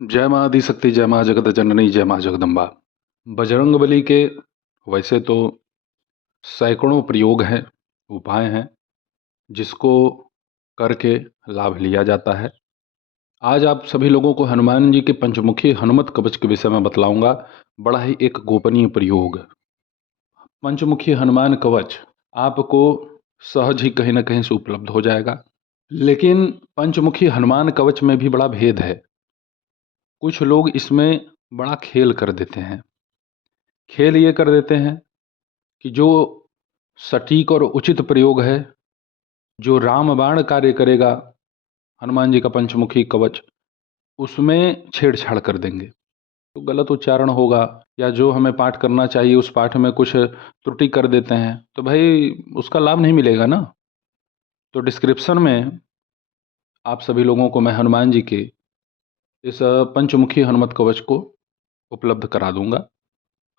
जय माँ आदिशक्ति, जय माँ जगत जननी, जय माँ जगदम्बा। बजरंगबली के वैसे तो सैकड़ों प्रयोग हैं, उपाय हैं, जिसको करके लाभ लिया जाता है। आज आप सभी लोगों को हनुमान जी के पंचमुखी हनुमत कवच के विषय में बतलाऊंगा। बड़ा ही एक गोपनीय प्रयोग। पंचमुखी हनुमान कवच आपको सहज ही कहीं ना कहीं से उपलब्ध हो जाएगा, लेकिन पंचमुखी हनुमान कवच में भी बड़ा भेद है। कुछ लोग इसमें बड़ा खेल कर देते हैं। खेल ये कर देते हैं कि जो सटीक और उचित प्रयोग है, जो रामबाण कार्य करेगा हनुमान जी का पंचमुखी कवच, उसमें छेड़छाड़ कर देंगे तो गलत उच्चारण होगा, या जो हमें पाठ करना चाहिए उस पाठ में कुछ त्रुटि कर देते हैं तो भाई उसका लाभ नहीं मिलेगा ना। तो डिस्क्रिप्शन में आप सभी लोगों को मैं हनुमान जी के इस पंचमुखी हनुमत कवच को उपलब्ध करा दूंगा।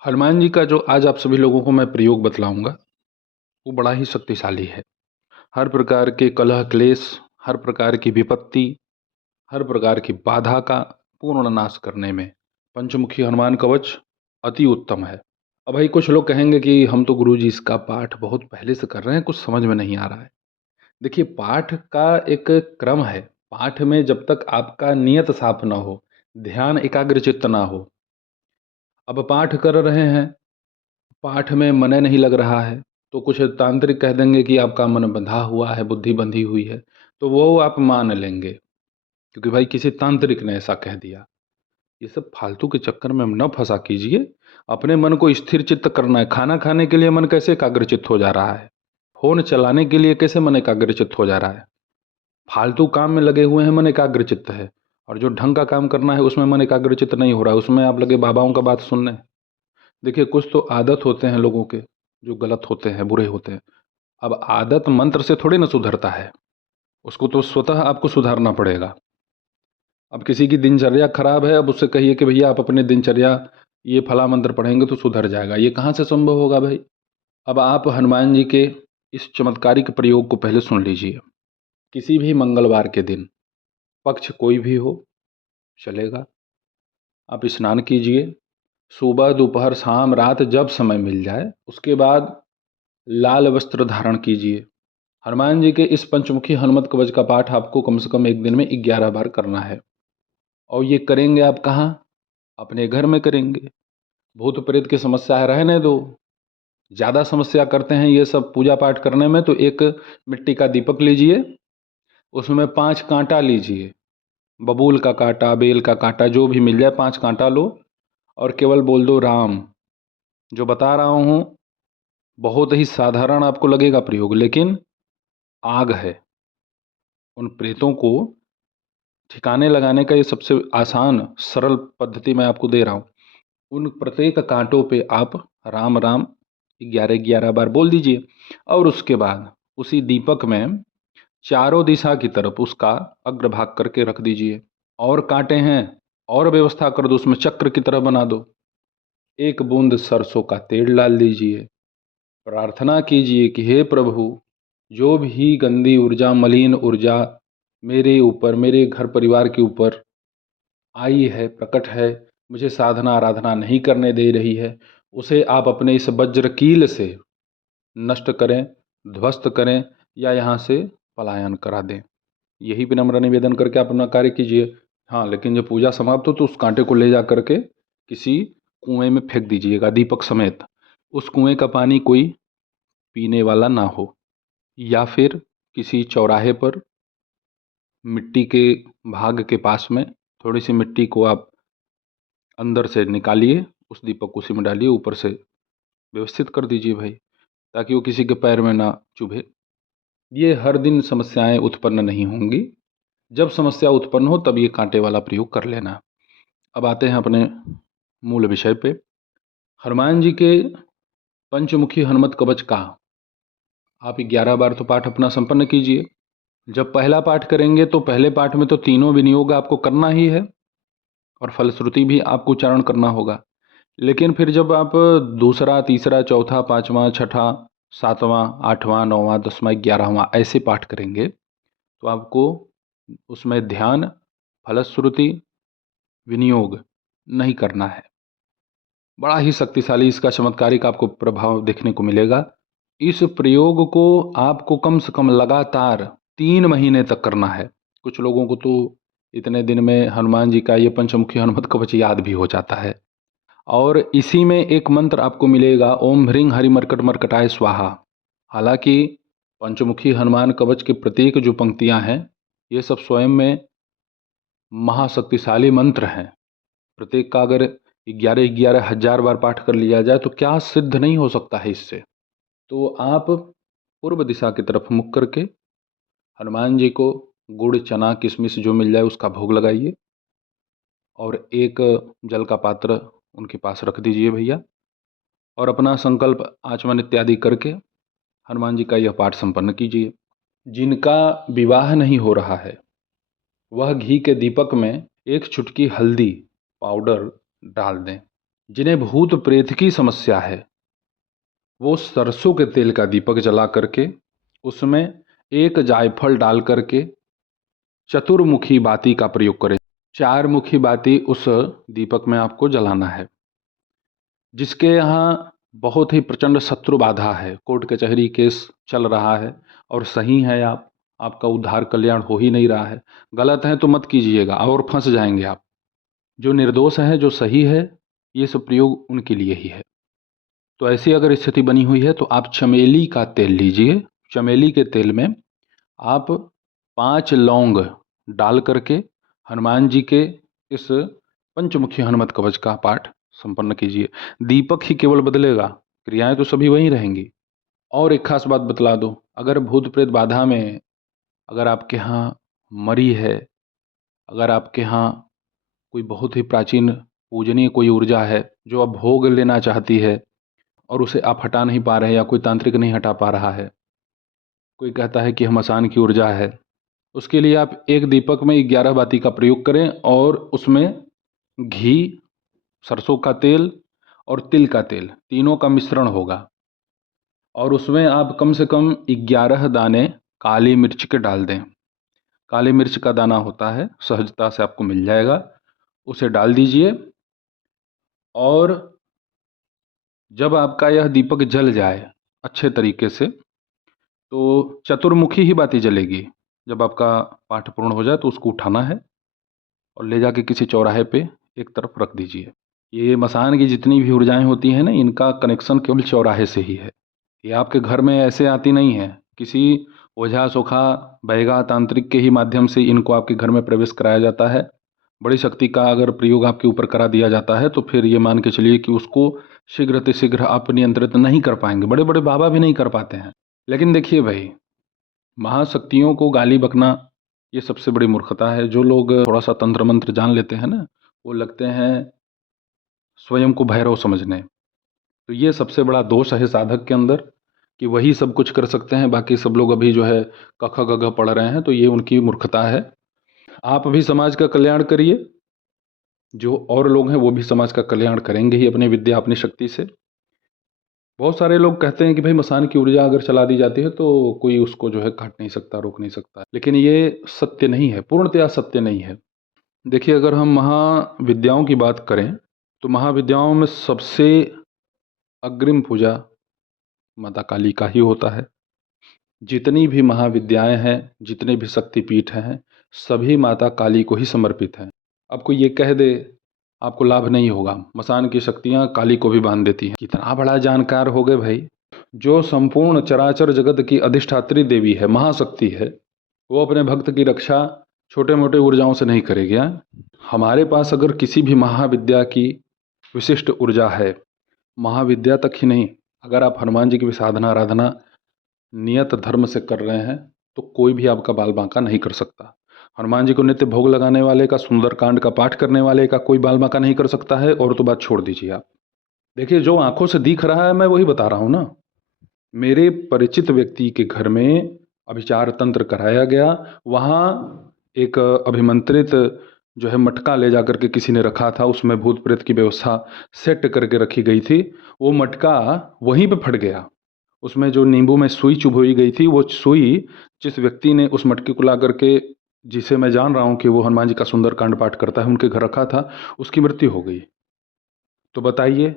हनुमान जी का जो आज आप सभी लोगों को मैं प्रयोग बतलाऊंगा वो बड़ा ही शक्तिशाली है। हर प्रकार के कलह क्लेश, हर प्रकार की विपत्ति, हर प्रकार की बाधा का पूर्ण नाश करने में पंचमुखी हनुमान कवच अति उत्तम है। अब भाई कुछ लोग कहेंगे कि हम तो गुरु जी इसका पाठ बहुत पहले से कर रहे हैं, कुछ समझ में नहीं आ रहा है। देखिए, पाठ का एक क्रम है। पाठ में जब तक आपका नियत साफ ना हो, ध्यान एकाग्रचित्त ना हो, अब पाठ कर रहे हैं, पाठ में मन नहीं लग रहा है, तो कुछ तांत्रिक कह देंगे कि आपका मन बंधा हुआ है, बुद्धि बंधी हुई है, तो वो आप मान लेंगे क्योंकि भाई किसी तांत्रिक ने ऐसा कह दिया। ये सब फालतू के चक्कर में न फंसा कीजिए। अपने मन को स्थिर चित्त करना है। खाना खाने के लिए मन कैसे एकाग्रचित्त हो जा रहा है, फोन चलाने के लिए कैसे मन एकाग्रचित्त हो जा रहा है, फालतू काम में लगे हुए हैं मन एकाग्रचित्त है, और जो ढंग का काम करना है उसमें मन एकाग्रचित्त नहीं हो रहा है, उसमें आप लगे बाबाओं का बात सुनने। देखिए, कुछ तो आदत होते हैं लोगों के जो गलत होते हैं, बुरे होते हैं। अब आदत मंत्र से थोड़ी ना सुधरता है, उसको तो स्वतः आपको सुधारना पड़ेगा। अब किसी की दिनचर्या खराब है, अब उससे कहिए कि भैया आप अपने दिनचर्या ये फला मंत्र पढ़ेंगे तो सुधर जाएगा, ये कहाँ से संभव होगा भाई। अब आप हनुमान जी के इस चमत्कारिक प्रयोग को पहले सुन लीजिए। किसी भी मंगलवार के दिन, पक्ष कोई भी हो चलेगा, आप स्नान कीजिए। सुबह दोपहर शाम रात जब समय मिल जाए, उसके बाद लाल वस्त्र धारण कीजिए। हनुमान जी के इस पंचमुखी हनुमत कवच का पाठ आपको कम से कम एक दिन में 11 बार करना है। और ये करेंगे आप कहाँ? अपने घर में करेंगे। भूत प्रेत की समस्या है, रहने दो। ज़्यादा समस्या करते हैं ये सब पूजा पाठ करने में, तो एक मिट्टी का दीपक लीजिए, उसमें 5 कांटा लीजिए, बबूल का कांटा, बेल का कांटा, जो भी मिल जाए 5 कांटा लो, और केवल बोल दो राम। जो बता रहा हूँ बहुत ही साधारण आपको लगेगा प्रयोग, लेकिन आग है। उन प्रेतों को ठिकाने लगाने का ये सबसे आसान सरल पद्धति मैं आपको दे रहा हूँ। उन प्रत्येक कांटों पे आप राम राम 11 11 बार बोल दीजिए, और उसके बाद उसी दीपक में चारों दिशा की तरफ उसका अग्रभाग करके रख दीजिए। और कांटे हैं, और व्यवस्था कर दो, उसमें चक्र की तरह बना दो। एक बूंद सरसों का तेल डाल दीजिए। प्रार्थना कीजिए कि हे प्रभु, जो भी गंदी ऊर्जा, मलिन ऊर्जा मेरे ऊपर, मेरे घर परिवार के ऊपर आई है, प्रकट है, मुझे साधना आराधना नहीं करने दे रही है, उसे आप अपने इस वज्र कील से नष्ट करें, ध्वस्त करें, या यहाँ से पलायन करा दें। यही विनम्र निवेदन करके आप अपना कार्य कीजिए। हाँ, लेकिन जब पूजा समाप्त हो तो उस कांटे को ले जा करके किसी कुएं में फेंक दीजिएगा दीपक समेत। उस कुएं का पानी कोई पीने वाला ना हो, या फिर किसी चौराहे पर मिट्टी के भाग के पास में थोड़ी सी मिट्टी को आप अंदर से निकालिए, उस दीपक को उसी में डालिए, ऊपर से व्यवस्थित कर दीजिए भाई, ताकि वो किसी के पैर में ना चुभे। ये हर दिन समस्याएं उत्पन्न नहीं होंगी। जब समस्या उत्पन्न हो तब ये कांटे वाला प्रयोग कर लेना। अब आते हैं अपने मूल विषय पे। हनुमान जी के पंचमुखी हनुमत कवच का आप 11 बार तो पाठ अपना संपन्न कीजिए। जब पहला पाठ करेंगे तो पहले पाठ में तो तीनों विनियोग आपको करना ही है, और फलश्रुति भी आपको उच्चारण करना होगा। लेकिन फिर जब आप दूसरा, तीसरा, चौथा, पाँचवा, छठा, सातवां, आठवां, नौवां, 10वां, 11वां ऐसे पाठ करेंगे तो आपको उसमें ध्यान, फलश्रुति, विनियोग नहीं करना है। बड़ा ही शक्तिशाली इसका चमत्कारिक आपको प्रभाव देखने को मिलेगा। इस प्रयोग को आपको कम से कम लगातार 3 महीने तक करना है। कुछ लोगों को तो इतने दिन में हनुमान जी का ये पंचमुखी हनुमत कवच याद भी हो जाता है। और इसी में एक मंत्र आपको मिलेगा, ओम ह्रीं हरि मर्कट मर्कटाय स्वाहा। हालांकि पंचमुखी हनुमान कवच के प्रत्येक जो पंक्तियां हैं ये सब स्वयं में महाशक्तिशाली मंत्र हैं। प्रत्येक का अगर 11,000 बार पाठ कर लिया जाए तो क्या सिद्ध नहीं हो सकता है इससे। तो आप पूर्व दिशा की तरफ मुख करके हनुमान जी को गुड़ चना किशमिश जो मिल जाए उसका भोग लगाइए और एक जल का पात्र उनके पास रख दीजिए भैया, और अपना संकल्प आचमन इत्यादि करके हनुमान जी का यह पाठ संपन्न कीजिए। जिनका विवाह नहीं हो रहा है वह घी के दीपक में एक चुटकी हल्दी पाउडर डाल दें। जिन्हें भूत प्रेत की समस्या है वो सरसों के तेल का दीपक जला करके उसमें एक जायफल डाल करके चतुर्मुखी बाती का प्रयोग करें। 4 मुखी बाती उस दीपक में आपको जलाना है। जिसके यहाँ बहुत ही प्रचंड शत्रु बाधा है, कोर्ट कचहरी केस चल रहा है और सही है आपका उद्धार कल्याण हो ही नहीं रहा है, गलत है तो मत कीजिएगा और फंस जाएंगे आप। जो निर्दोष है, जो सही है, ये सब प्रयोग उनके लिए ही है। तो ऐसी अगर स्थिति बनी हुई है तो आप चमेली का तेल लीजिए। चमेली के तेल में आप 5 लौंग डाल करके हनुमान जी के इस पंचमुखी हनुमत कवच का पाठ संपन्न कीजिए। दीपक ही केवल बदलेगा, क्रियाएं तो सभी वहीं रहेंगी। और एक खास बात बतला दो, अगर भूत प्रेत बाधा में अगर आपके यहाँ मरी है, अगर आपके यहाँ कोई बहुत ही प्राचीन पूजनीय कोई ऊर्जा है जो अब भोग लेना चाहती है और उसे आप हटा नहीं पा रहे, या कोई तांत्रिक नहीं हटा पा रहा है, कोई कहता है कि हम मसान की ऊर्जा है, उसके लिए आप एक दीपक में 11 बाती का प्रयोग करें और उसमें घी, सरसों का तेल और तिल का तेल तीनों का मिश्रण होगा और उसमें आप कम से कम 11 दाने काली मिर्च के डाल दें। काली मिर्च का दाना होता है, सहजता से आपको मिल जाएगा, उसे डाल दीजिए। और जब आपका यह दीपक जल जाए अच्छे तरीके से तो चतुर्मुखी ही बाती जलेगी। जब आपका पाठ पूर्ण हो जाए तो उसको उठाना है और ले जाके किसी चौराहे पे एक तरफ रख दीजिए। ये मसान की जितनी भी ऊर्जाएं होती हैं ना, इनका कनेक्शन केवल चौराहे से ही है। ये आपके घर में ऐसे आती नहीं है, किसी ओझा सोखा बैगा तांत्रिक के ही माध्यम से इनको आपके घर में प्रवेश कराया जाता है। बड़ी शक्ति का अगर प्रयोग आपके ऊपर करा दिया जाता है तो फिर ये मान के चलिए कि उसको शीघ्र अतिशीघ्र आप नियंत्रित नहीं कर पाएंगे। बड़े बड़े बाबा भी नहीं कर पाते हैं। लेकिन देखिए भाई, महाशक्तियों को गाली बकना ये सबसे बड़ी मूर्खता है। जो लोग थोड़ा सा तंत्र मंत्र जान लेते हैं ना, वो लगते हैं स्वयं को भैरव समझने। तो ये सबसे बड़ा दोष है साधक के अंदर कि वही सब कुछ कर सकते हैं, बाकी सब लोग अभी जो है कख गघ पढ़ रहे हैं। तो ये उनकी मूर्खता है। आप भी समाज का कल्याण करिए, जो और लोग हैं वो भी समाज का कल्याण करेंगे ही अपनी विद्या अपनी शक्ति से। बहुत सारे लोग कहते हैं कि भाई मसान की ऊर्जा अगर चला दी जाती है तो कोई उसको जो है काट नहीं सकता, रोक नहीं सकता, लेकिन ये सत्य नहीं है, पूर्णतया सत्य नहीं है। देखिए, अगर हम महाविद्याओं की बात करें तो महाविद्याओं में सबसे अग्रिम पूजा माता काली का ही होता है। जितनी भी महाविद्याएं हैं, जितने भी शक्तिपीठ हैं, सभी माता काली को ही समर्पित हैं। अब कोई ये कह दे आपको लाभ नहीं होगा, मसान की शक्तियां काली को भी बांध देती हैं। कितना बड़ा जानकार हो गए भाई। जो संपूर्ण चराचर जगत की अधिष्ठात्री देवी है, महाशक्ति है, वो अपने भक्त की रक्षा छोटे मोटे ऊर्जाओं से नहीं करेगी। हमारे पास अगर किसी भी महाविद्या की विशिष्ट ऊर्जा है, महाविद्या तक ही नहीं, अगर आप हनुमान जी की भी साधना आराधना नियत धर्म से कर रहे हैं तो कोई भी आपका बाल बांका नहीं कर सकता। हनुमान जी को नित्य भोग लगाने वाले का, सुंदरकांड का पाठ करने वाले का कोई बाल बांका नहीं कर सकता है। और तो बात छोड़ दीजिए आप। देखिए, जो आंखों से दिख रहा है मैं वही बता रहा हूँ ना। मेरे परिचित व्यक्ति के घर में अभिचार तंत्र कराया गया। वहाँ एक अभिमंत्रित जो है मटका ले जा करके किसी ने रखा था, उसमें भूत प्रेत की व्यवस्था सेट करके रखी गई थी। वो मटका वहीं पे फट गया। उसमें जो नींबू में सुई चुभोई गई थी, वो सुई जिस व्यक्ति ने उस मटके को ला करके जिसे मैं जान रहा हूँ कि वो हनुमान जी का सुंदरकांड पाठ करता है, उनके घर रखा था, उसकी मृत्यु हो गई। तो बताइए,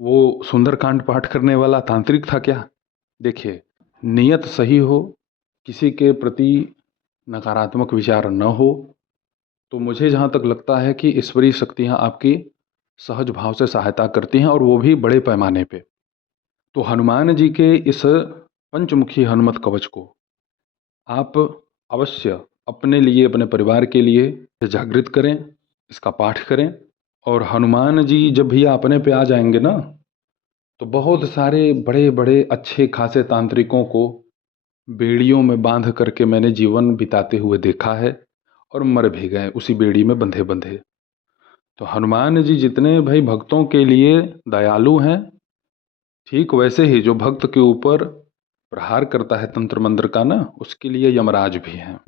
वो सुंदरकांड पाठ करने वाला तांत्रिक था क्या? देखिए, नियत सही हो, किसी के प्रति नकारात्मक विचार न हो, तो मुझे जहाँ तक लगता है कि ईश्वरीय शक्तियाँ आपकी सहज भाव से सहायता करती हैं, और वो भी बड़े पैमाने पे। तो हनुमान जी के इस पंचमुखी हनुमत कवच को आप अवश्य अपने लिए, अपने परिवार के लिए जागृत करें, इसका पाठ करें। और हनुमान जी जब भी अपने पे आ जाएंगे ना, तो बहुत सारे बड़े बड़े अच्छे खासे तांत्रिकों को बेड़ियों में बांध करके मैंने जीवन बिताते हुए देखा है, और मर भी गए उसी बेड़ी में बंधे बंधे। तो हनुमान जी जितने भाई भक्तों के लिए दयालु हैं, ठीक वैसे ही जो भक्त के ऊपर प्रहार करता है तंत्र मंत्र का ना, उसके लिए यमराज भी हैं।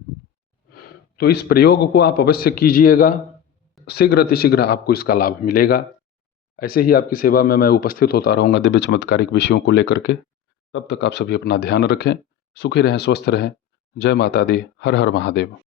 तो इस प्रयोग को आप अवश्य कीजिएगा, शीघ्र अतिशीघ्र आपको इसका लाभ मिलेगा। ऐसे ही आपकी सेवा में मैं उपस्थित होता रहूँगा दिव्य चमत्कारिक विषयों को लेकर के। तब तक आप सभी अपना ध्यान रखें, सुखी रहें, स्वस्थ रहें। जय माता दी, हर हर महादेव।